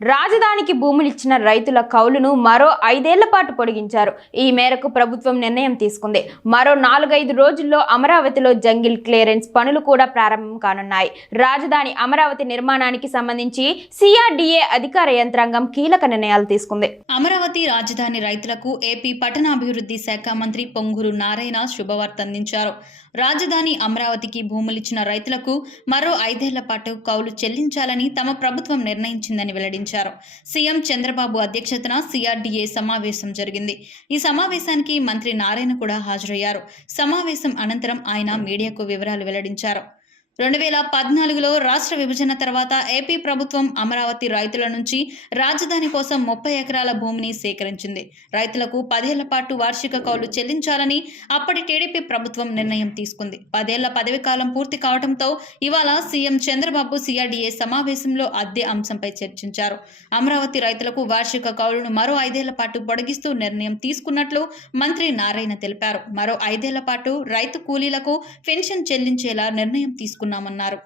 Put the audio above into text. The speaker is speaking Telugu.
రాజధానికి భూములిచ్చిన రైతుల కౌలును మరో ఐదేళ్ళ పాటు పొడిగించారు. ఈ మేరకు ప్రభుత్వం నిర్ణయం తీసుకుంది. మరో నాలుగైదు రోజుల్లో అమరావతిలో జంగిల్ క్లియరెన్స్ పనులు కూడా ప్రారంభం కానున్నాయి. రాజధాని అమరావతి నిర్మాణానికి సంబంధించి సిఆర్డీఏ అధికార యంత్రాంగం కీలక నిర్ణయాలు తీసుకుంది. అమరావతి రాజధాని రైతులకు ఏపీ పట్టణాభివృద్ధి శాఖ మంత్రి పొంగూరు నారాయణ శుభవార్త అందించారు. రాజధాని అమరావతికి భూములిచ్చిన రైతులకు మరో ఐదేళ్ళ పాటు కౌలు చెల్లించాలని తమ ప్రభుత్వం నిర్ణయించిందని వెల్లడించారు. సీఎం చంద్రబాబు అధ్యక్షతన సిఆర్డీఏ సమావేశం జరిగింది. ఈ సమావేశానికి మంత్రి నారాయణ కూడా హాజరయ్యారు. సమావేశం అనంతరం ఆయన మీడియాకు వివరాలు వెల్లడించారు. రెండు వేల పద్నాలుగులో రాష్ట్ర విభజన తర్వాత ఏపీ ప్రభుత్వం అమరావతి రైతుల నుంచి రాజధాని కోసం ముప్పై ఎకరాల భూమిని సేకరించింది. రైతులకు పదేళ్ళ పాటు వార్షిక కౌలు చెల్లించాలని అప్పటి టీడీపీ ప్రభుత్వం నిర్ణయం తీసుకుంది. పదేళ్ళ పదవి కాలం పూర్తి కావడంతో ఇవాళ సీఎం చంద్రబాబు సిఆర్డీఏ సమావేశంలో అద్దె అంశంపై చర్చించారు. అమరావతి రైతులకు వార్షిక కౌలును మరో ఐదేళ్ళ పాటు పొడిగిస్తూ నిర్ణయం తీసుకున్నట్లు మంత్రి నారాయణ తెలిపారు. మరో ఐదేళ్ళ పాటు రైతు కూలీలకు పెన్షన్ చెల్లించేలా నిర్ణయం తీసుకున్నామన్నారు